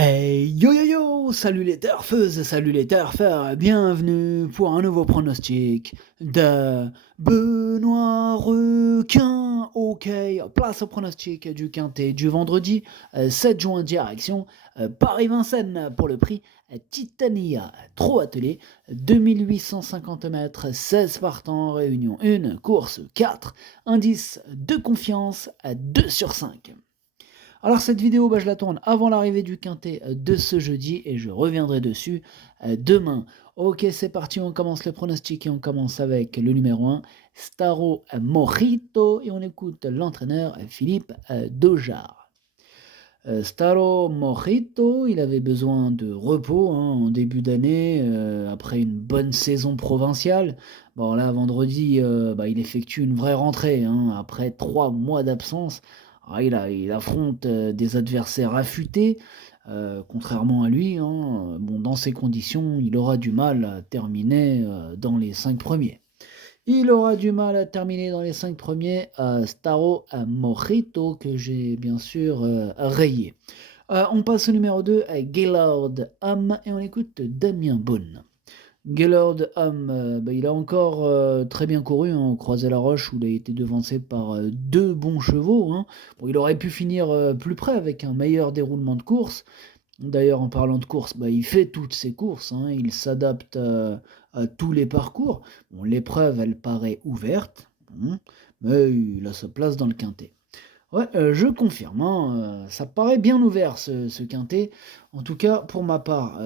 Hey yo yo yo! Salut les turfeuses, salut les turfeurs, bienvenue pour un nouveau pronostic de Benoît Requin. Ok, place au pronostic du quintet du vendredi 7 juin direction Paris-Vincennes pour le prix Titania Trop Attelé, 2850 mètres, 16 partants, réunion 1, course 4, indice de confiance à 2 sur 5. Alors cette vidéo, je la tourne avant l'arrivée du quintet de ce jeudi et je reviendrai dessus demain. Ok, c'est parti, on commence le pronostic et on commence avec le numéro 1, Staro Mojito, et on écoute l'entraîneur Philippe Dojar. Staro Mojito, il avait besoin de repos en début d'année, après une bonne saison provinciale. Bon là, vendredi, il effectue une vraie rentrée, après 3 mois d'absence. Ah, il affronte des adversaires affûtés, contrairement à lui. Bon, dans ces conditions, il aura du mal à terminer dans les 5 premiers. Il aura du mal à terminer dans les 5 premiers, Staro Mojito, que j'ai bien sûr rayé. On passe au numéro 2 à Gaylord Ham et on écoute Damien Beaune. Gaylord Ham, il a encore très bien couru au Croisé-la-Roche où il a été devancé par 2 bons chevaux. Bon, il aurait pu finir plus près avec un meilleur déroulement de course. D'ailleurs, en parlant de course, il fait toutes ses courses, il s'adapte à tous les parcours. Bon, l'épreuve, elle paraît ouverte, mais il a sa place dans le quintet. Ouais, je confirme, ça paraît bien ouvert ce quintet. En tout cas, pour ma part,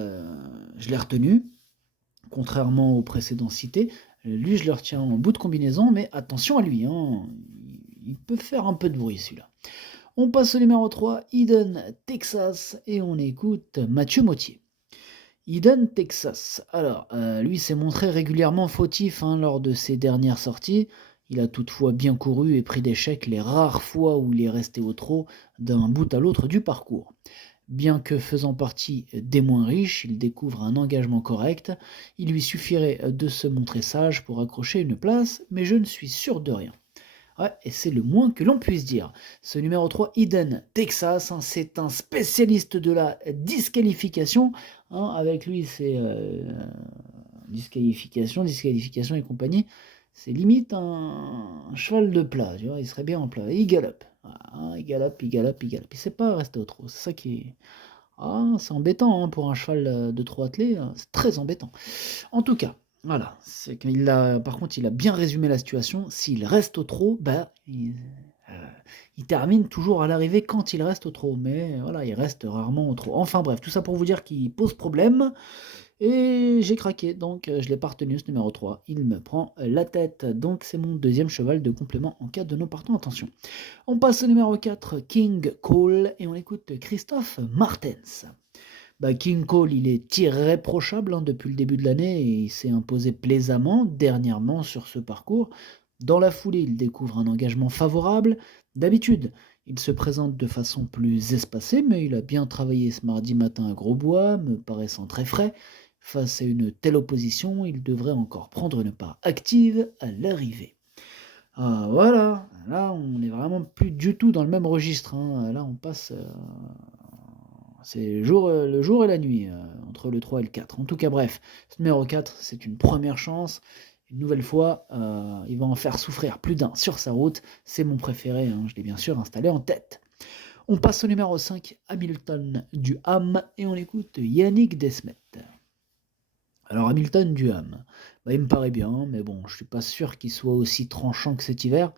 je l'ai retenu, contrairement aux précédents cités. Lui, je le retiens en bout de combinaison, mais attention à lui, il peut faire un peu de bruit celui-là. On passe au numéro 3, Eden, Texas, et on écoute Mathieu Mottier. Eden, Texas. Alors, lui s'est montré régulièrement fautif lors de ses dernières sorties. Il a toutefois bien couru et pris d'échec les rares fois où il est resté au trot d'un bout à l'autre du parcours. Bien que faisant partie des moins riches, il découvre un engagement correct. Il lui suffirait de se montrer sage pour accrocher une place, mais je ne suis sûr de rien. Ouais, et c'est le moins que l'on puisse dire. Ce numéro 3, Eden, Texas, c'est un spécialiste de la disqualification. Avec lui, c'est disqualification et compagnie. C'est limite un cheval de plat, tu vois, il serait bien en plat. Il galope. Voilà, il galope, il galope, il galope. Il sait pas rester au trot. C'est ça qui est. Ah, c'est embêtant pour un cheval de trot attelé, c'est très embêtant. En tout cas, voilà, c'est qu'il a, par contre, il a bien résumé la situation. S'il reste au trot, il termine toujours à l'arrivée quand il reste au trot. Mais voilà, il reste rarement au trot. Enfin bref, tout ça pour vous dire qu'il pose problème. Et j'ai craqué, donc je l'ai pas retenu ce numéro 3. Il me prend la tête. Donc c'est mon deuxième cheval de complément en cas de non partant. Attention. On passe au numéro 4, King Cole, et on écoute Christophe Martens. King Cole, il est irréprochable depuis le début de l'année et il s'est imposé plaisamment dernièrement sur ce parcours. Dans la foulée, il découvre un engagement favorable. D'habitude, il se présente de façon plus espacée, mais il a bien travaillé ce mardi matin à Grosbois, me paraissant très frais. Face à une telle opposition, il devrait encore prendre une part active à l'arrivée. Ah, voilà, là on n'est vraiment plus du tout dans le même registre. Là on passe c'est le jour et la nuit, entre le 3 et le 4. En tout cas, bref, ce numéro 4, c'est une première chance. Une nouvelle fois, il va en faire souffrir plus d'un sur sa route. C'est mon préféré, je l'ai bien sûr installé en tête. On passe au numéro 5, Hamilton du Ham, et on écoute Yannick Desmet. Alors Hamilton du Ham, il me paraît bien, mais bon, je suis pas sûr qu'il soit aussi tranchant que cet hiver.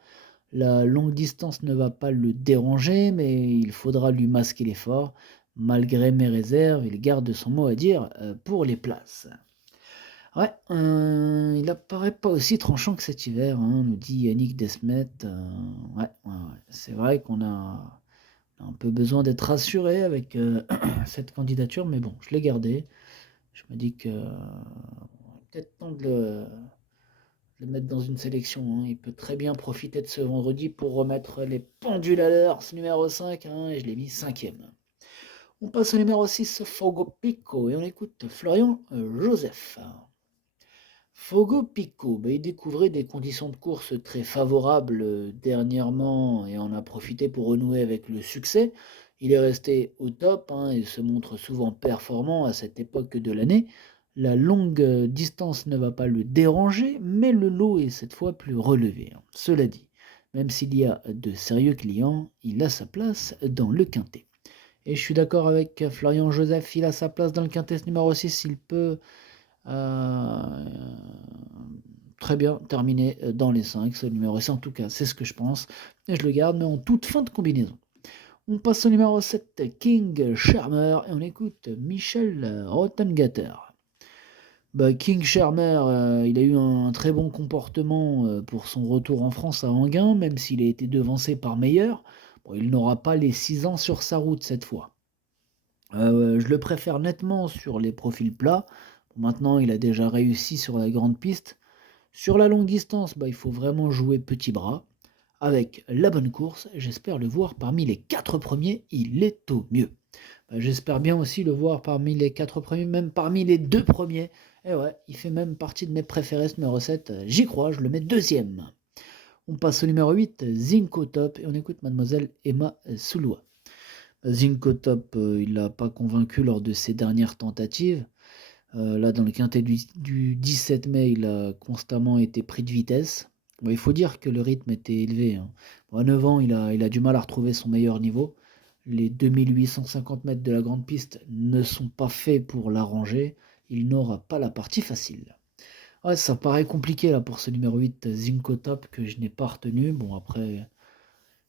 La longue distance ne va pas le déranger, mais il faudra lui masquer l'effort. Malgré mes réserves, il garde son mot à dire pour les places. Ouais, il apparaît pas aussi tranchant que cet hiver, nous dit Yannick Desmet. Ouais, c'est vrai qu'on a un peu besoin d'être rassuré avec cette candidature, mais bon, je l'ai gardé. Je me dis que peut-être temps de le mettre dans une sélection. Il peut très bien profiter de ce vendredi pour remettre les pendules à l'heure. Ce numéro 5, et je l'ai mis cinquième. On passe au numéro 6, Fogo Pico, et on écoute Florian Joseph. Fogo Pico, il découvrait des conditions de course très favorables dernièrement et en a profité pour renouer avec le succès. Il est resté au top, hein, et se montre souvent performant à cette époque de l'année. La longue distance ne va pas le déranger, mais le lot est cette fois plus relevé, hein. Cela dit, même s'il y a de sérieux clients, il a sa place dans le quintet. Et je suis d'accord avec Florian Joseph, il a sa place dans le quintet ce numéro 6, il peut euh, très bien terminer dans les 5, ce numéro 6 en tout cas, c'est ce que je pense, et je le garde, mais en toute fin de combinaison. On passe au numéro 7, King Shermer, et on écoute Michel Rottengatter. Bah, King Shermer, il a eu un très bon comportement pour son retour en France à Enghien, même s'il a été devancé par Meyer. Bon, il n'aura pas les 6 ans sur sa route cette fois. Je le préfère nettement sur les profils plats. Bon, maintenant, il a déjà réussi sur la grande piste. Sur la longue distance, bah, il faut vraiment jouer petit bras. Avec la bonne course, j'espère le voir parmi les 4 premiers, il est au mieux. Bah, j'espère bien aussi le voir parmi les 4 premiers, même parmi les 2 premiers. Et ouais, il fait même partie de mes préférés ce numéro 7, j'y crois, je le mets deuxième. On passe au numéro 8, Zinco Top, et on écoute mademoiselle Emma Soulois. Zinco Top, il l'a pas convaincu lors de ses dernières tentatives. Là, dans le quintet du 17 mai, il a constamment été pris de vitesse. Bon, il faut dire que le rythme était élevé, hein. Bon, à 9 ans, il a du mal à retrouver son meilleur niveau. Les 2850 mètres de la grande piste ne sont pas faits pour l'arranger. Il n'aura pas la partie facile. Ouais, ça paraît compliqué là pour ce numéro 8, Zinco Top, que je n'ai pas retenu. Bon, après,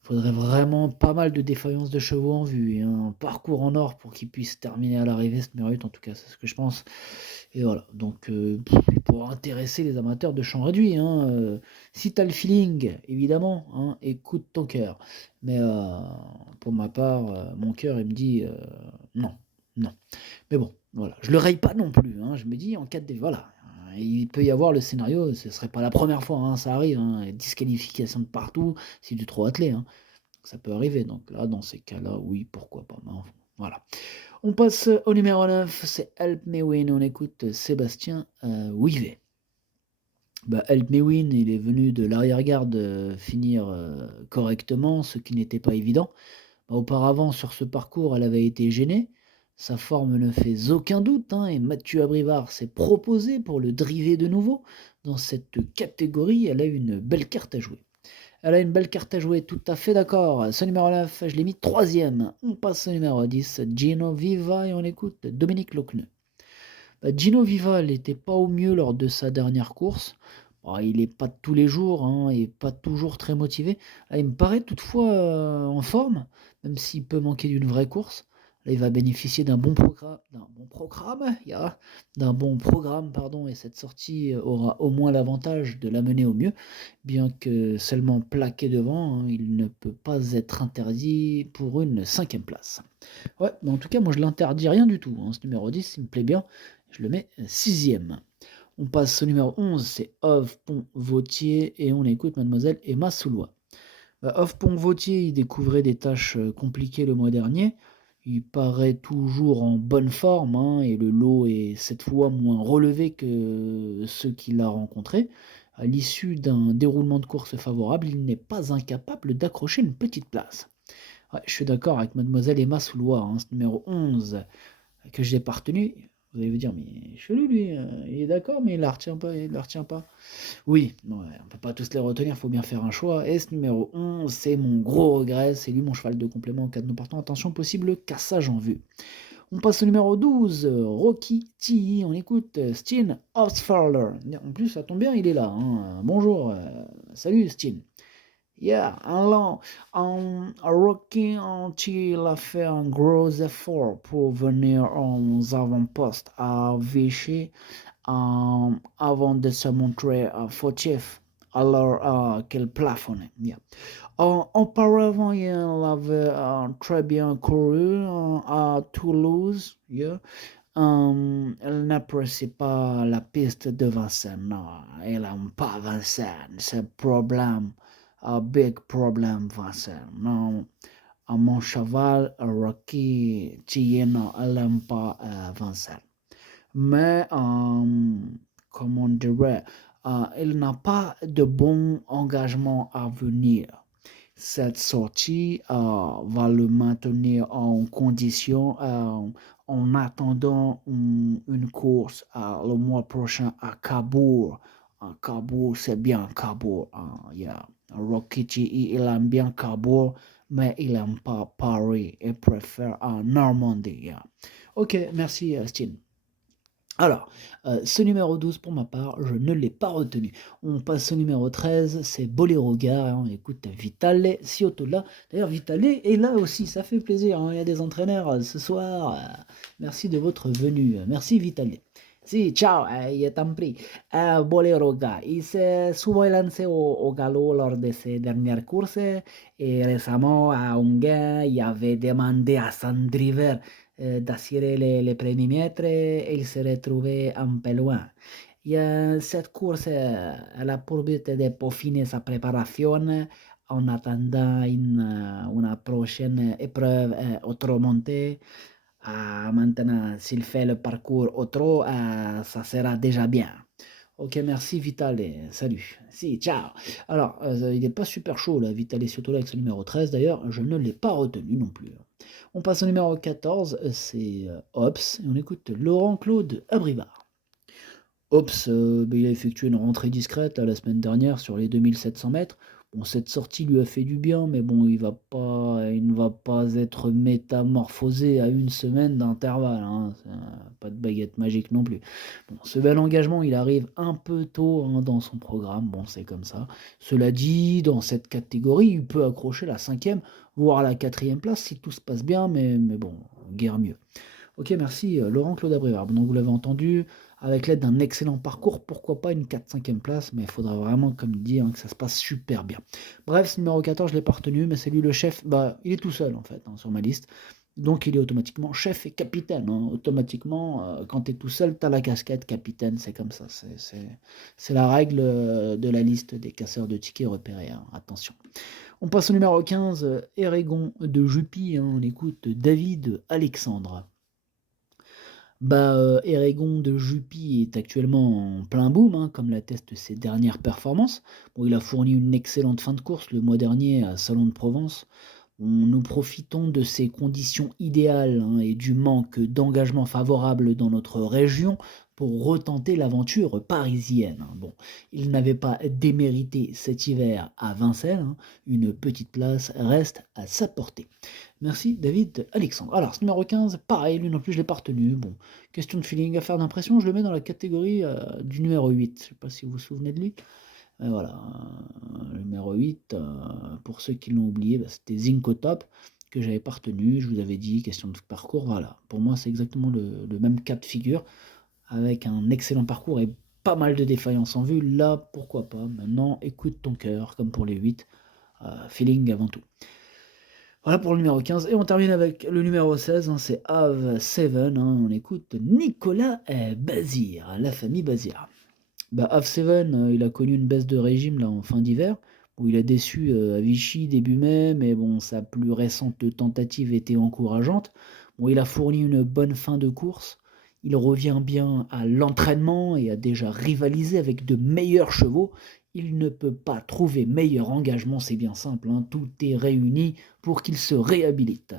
faudrait vraiment pas mal de défaillances de chevaux en vue et un parcours en or pour qu'il puisse terminer à l'arrivée ce numéro 8, en tout cas, c'est ce que je pense. Et voilà, donc pour intéresser les amateurs de champ réduit, hein, si tu as le feeling, évidemment, hein, écoute ton cœur. Mais pour ma part, mon cœur, il me dit non, non. Mais bon, voilà, je le raye pas non plus, hein, je me dis en cas de... Voilà, il peut y avoir le scénario, ce serait pas la première fois, hein, ça arrive, hein, disqualification de partout, si tu es trop attelé, hein, ça peut arriver. Donc là, dans ces cas-là, oui, pourquoi pas. Mais enfin, voilà. On passe au numéro 9, c'est Help Me Win. On écoute Sébastien Ouivet. Bah, Help Me Win, il est venu de l'arrière-garde finir correctement, ce qui n'était pas évident. Bah, auparavant, sur ce parcours, elle avait été gênée. Sa forme ne fait aucun doute, hein, et Mathieu Abrivard s'est proposé pour le driver de nouveau. Dans cette catégorie, elle a une belle carte à jouer. Elle a une belle carte à jouer, tout à fait d'accord. Ce numéro 9, je l'ai mis troisième. On passe au numéro 10, Gino Viva, et on écoute Dominique Lochneux. Bah, Gino Viva n'était pas au mieux lors de sa dernière course. Bon, il n'est pas de tous les jours, hein, et pas toujours très motivé. Là, il me paraît toutefois en forme, même s'il peut manquer d'une vraie course. Là, il va bénéficier d'un bon programme, pardon, et cette sortie aura au moins l'avantage de l'amener au mieux, bien que seulement plaqué devant, hein, il ne peut pas être interdit pour une 5e place. Ouais, mais en tout cas, moi je l'interdis rien du tout, hein. Ce numéro 10, il me plaît bien. Je le mets 6e. On passe au numéro 11, c'est Ove Pont-Vautier, et on écoute mademoiselle Emma Soulois. Ove Pont-Vautier, il découvrait des tâches compliquées le mois dernier. Il paraît toujours en bonne forme, hein, et le lot est cette fois moins relevé que ceux qu'il a rencontrés. À l'issue d'un déroulement de course favorable, il n'est pas incapable d'accrocher une petite place. Ouais, je suis d'accord avec mademoiselle Emma Soulois, hein, ce numéro 11 que je n'ai pas retenu. Vous allez vous dire, mais chelou lui, il est d'accord, mais il la retient pas, il la retient pas. Oui, ouais, on peut pas tous les retenir, il faut bien faire un choix. Et ce numéro 11, c'est mon gros regret, c'est lui mon cheval de complément en cas de nous partons. Attention, possible cassage en vue. On passe au numéro 12, Rocky T. On écoute Steen Osfeller. En plus, ça tombe bien, il est là, hein. Bonjour, salut Steen. Yeah, alors, Rocky a fait un gros effort pour venir aux avant-postes à Vichy avant de se montrer fautif alors qu'il plafonnait. Yeah. Auparavant, il avait très bien couru à Toulouse. Yeah. Elle n'apprécie pas la piste de Vincennes. Non, elle n'aime pas Vincennes. C'est un problème, un big problème, Vincennes. Non, mon cheval, Rocky Tieno, elle n'aime pas Vincennes. Mais, comme on dirait, il n'a pas de bon engagement à venir. Cette sortie va le maintenir en condition en attendant une course le mois prochain à Cabourg. Cabourg, c'est bien Cabourg. Yeah. Rocky il aime bien Cabourg, mais il n'aime pas Paris. Il préfère Normandie. Yeah. Ok, merci Stine. Alors, ce numéro 12 pour ma part, je ne l'ai pas retenu. On passe au numéro 13, c'est Boléro Gare, et on écoute Vitale Ciotola. D'ailleurs, Vitale est là aussi, ça fait plaisir, hein. Il y a des entraîneurs ce soir. Merci de votre venue. Merci Vitale. Sí, ciao, yo t'en Bolero Gare, il s'est souvent lancé au galop lors de ses dernières courses et récemment à Hongrie, il avait demandé à Sandriver d'assurer les premiers mètres et il se retrouvait un peu loin. Cette course, elle a pour but de peaufiner sa préparation en attendant une prochaine épreuve autre montée. Maintenant, s'il fait le parcours autre, ça sera déjà bien. Ok, merci Vital et salut. Si, ciao. Alors, il n'est pas super chaud là, Vital et surtout là avec ce numéro 13 d'ailleurs, je ne l'ai pas retenu non plus. On passe au numéro 14, c'est Ops, et on écoute Laurent-Claude Abrivard. Ops, il a effectué une rentrée discrète la semaine dernière sur les 2700 mètres. Bon, cette sortie lui a fait du bien, mais bon, il ne va pas être métamorphosé à une semaine d'intervalle, hein. Pas de baguette magique non plus. Bon, ce bel engagement, il arrive un peu tôt hein, dans son programme, bon, c'est comme ça. Cela dit, dans cette catégorie, il peut accrocher la 5e, voire la 4e place si tout se passe bien, mais bon, guère mieux. Ok, merci Laurent-Claude Abrivard. Donc vous l'avez entendu, avec l'aide d'un excellent parcours, pourquoi pas une 4-5e place, mais il faudra vraiment, comme dit, hein, que ça se passe super bien. Bref, ce numéro 14, je ne l'ai pas retenu, mais c'est lui le chef, il est tout seul en fait hein, sur ma liste, donc il est automatiquement chef et capitaine. Hein. Automatiquement, quand tu es tout seul, tu as la casquette capitaine, c'est comme ça, c'est la règle de la liste des casseurs de tickets repérés, hein. Attention. On passe au numéro 15, Erégon de Jupy, hein, on écoute David Alexandre. Erégon de Jupy est actuellement en plein boom, hein, comme l'attestent ses dernières performances. Bon, il a fourni une excellente fin de course le mois dernier à Salon de Provence. Nous profitons de ces conditions idéales hein, et du manque d'engagement favorable dans notre région pour retenter l'aventure parisienne. Hein. Bon, il n'avait pas démérité cet hiver à Vincennes, hein, une petite place reste à sa portée. Merci David Alexandre. Alors, ce numéro 15, pareil, lui non plus je ne l'ai pas retenu. Bon, question de feeling, affaire d'impression, je le mets dans la catégorie du numéro 8. Je ne sais pas si vous vous souvenez de lui. Voilà, le numéro 8, pour ceux qui l'ont oublié, c'était Zinco Top, que j'avais pas retenu, je vous avais dit, question de parcours, voilà. Pour moi, c'est exactement le même cas de figure, avec un excellent parcours et pas mal de défaillances en vue. Là, pourquoi pas. Maintenant, écoute ton cœur, comme pour les 8, feeling avant tout. Voilà pour le numéro 15. Et on termine avec le numéro 16, hein, c'est Have 7. Hein, on écoute Nicolas Bazir, la famille Bazir. Have 7, il a connu une baisse de régime là, en fin d'hiver. Bon, il a déçu à Vichy début mai, mais bon, sa plus récente tentative était encourageante. Bon, il a fourni une bonne fin de course. Il revient bien à l'entraînement et a déjà rivalisé avec de meilleurs chevaux. Il ne peut pas trouver meilleur engagement, c'est bien simple, hein, tout est réuni pour qu'il se réhabilite.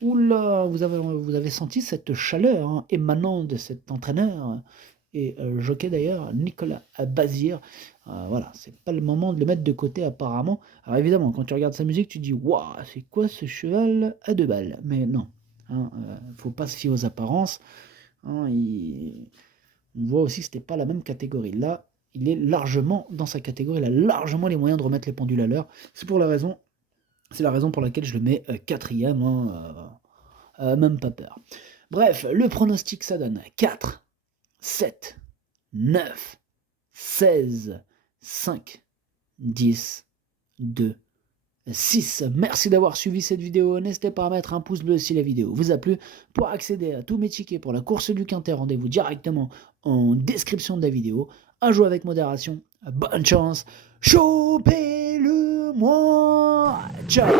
Oula, vous avez senti cette chaleur hein, émanant de cet entraîneur et jockey d'ailleurs, Nicolas Bazir. Voilà, c'est pas le moment de le mettre de côté apparemment. Alors évidemment, quand tu regardes sa musique, tu dis waouh, c'est quoi ce cheval à 2 balles? Mais non, hein, faut pas se fier aux apparences. Hein, on voit aussi que c'était pas la même catégorie. Là, il est largement dans sa catégorie, il a largement les moyens de remettre les pendules à l'heure. C'est la raison pour laquelle je le mets 4e, hein, même pas peur. Bref, le pronostic ça donne 4, 7, 9, 16, 5, 10, 2, 6. Merci d'avoir suivi cette vidéo. N'hésitez pas à mettre un pouce bleu si la vidéo vous a plu. Pour accéder à tous mes tickets pour la course du Quintet, rendez-vous directement en description de la vidéo. À jouer avec modération. Bonne chance. Chopez-le moi. Ciao.